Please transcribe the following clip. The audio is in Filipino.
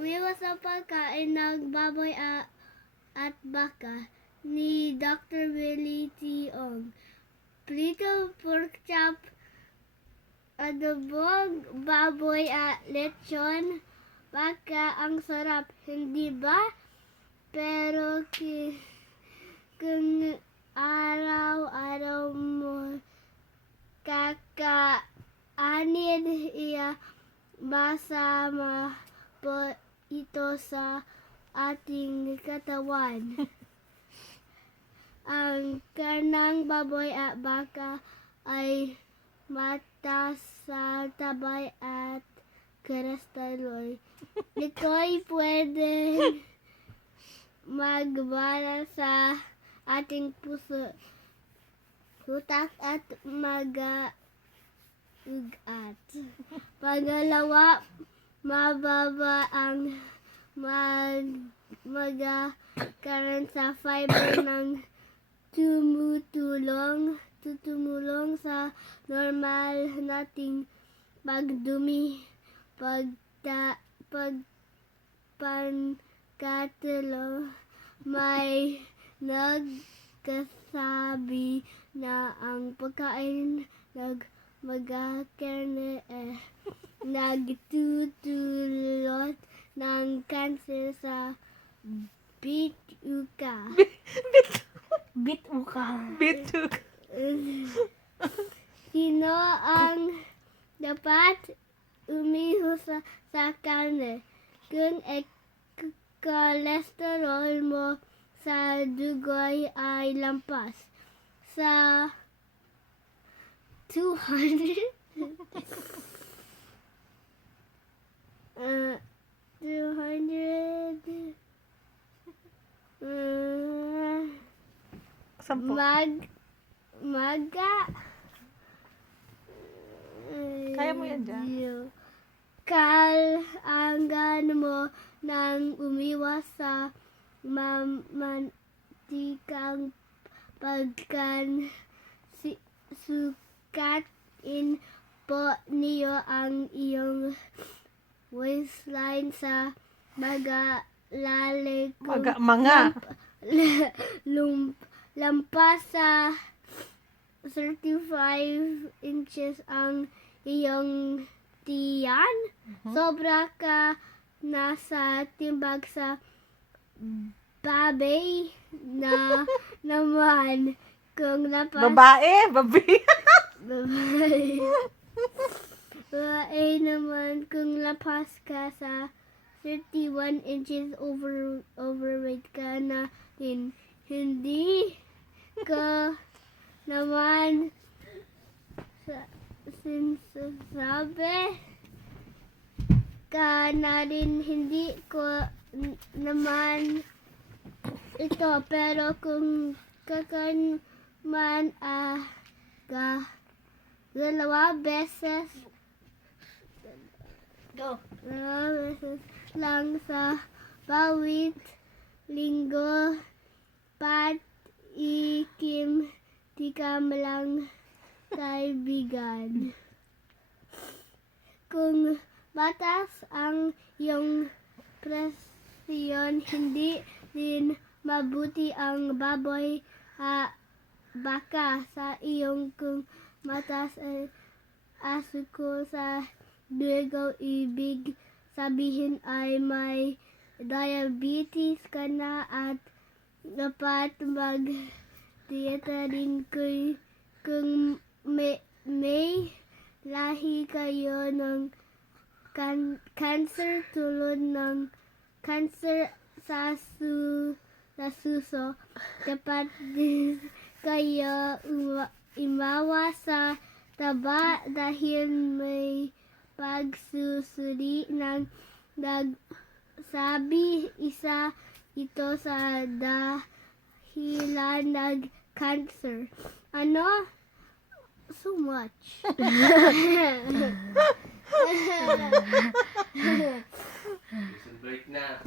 umiwas sa pagkain ng baboy at baka ni Dr. Willie T. Ong. Prito pork chop, adobong baboy at lechon baka ang sarap, hindi ba? Pero kung araw-araw mo kakaanid, iya masama po ito sa ating katawan. Ang karnang baboy at baka ay mataas sa tabay at kolesterol. Ito'y pwedeng magbala sa ating puso, utak at ugat. Pangalawa, mababa ang magkakaroon sa fiber ng tutulong sa normal nating pagdumi. Pagkatlo, may nagkasabi na ang pagkain ng mga karne nagtutulot ng kanser sa bituka. Bituk. Sino ang dapat umiwas sa karne? Kung cholesterol mo sa dugoy ay lampas sa 200 Sampo. Kaya mo yan dyan. Kailangan mo nang umiwas sa mantikang pagkan. Sukatin po niyo ang iyong waistline sa mga lalim lampas sa 35 inches ang iyong tiyan. Sobra ka nasa timbag sa babae na naman kung lapas Babae. babae naman kung lapas ka sa 31 inches overweight ka na din. Hindi ka naman sinasabi ka na rin, hindi ko naman ito, pero kung kakain man dalawa beses lang sa bawat linggo, patikim tikam lang kaibigan. Kung mataas ang iyong presyon, hindi din mabuti ang baboy baka sa iyong. Kung mataas ang asukal sa dugo, ibig sabihin ay may diabetes ka na at dapat mag-dieta din. Kung may lahi kayo ng cancer tulad ng cancer sa suso, dapat din kayo imawas sa taba dahil may pagsusuri ng nagsabi isa ito sa dahilan ng cancer. Ano? So much. Break na.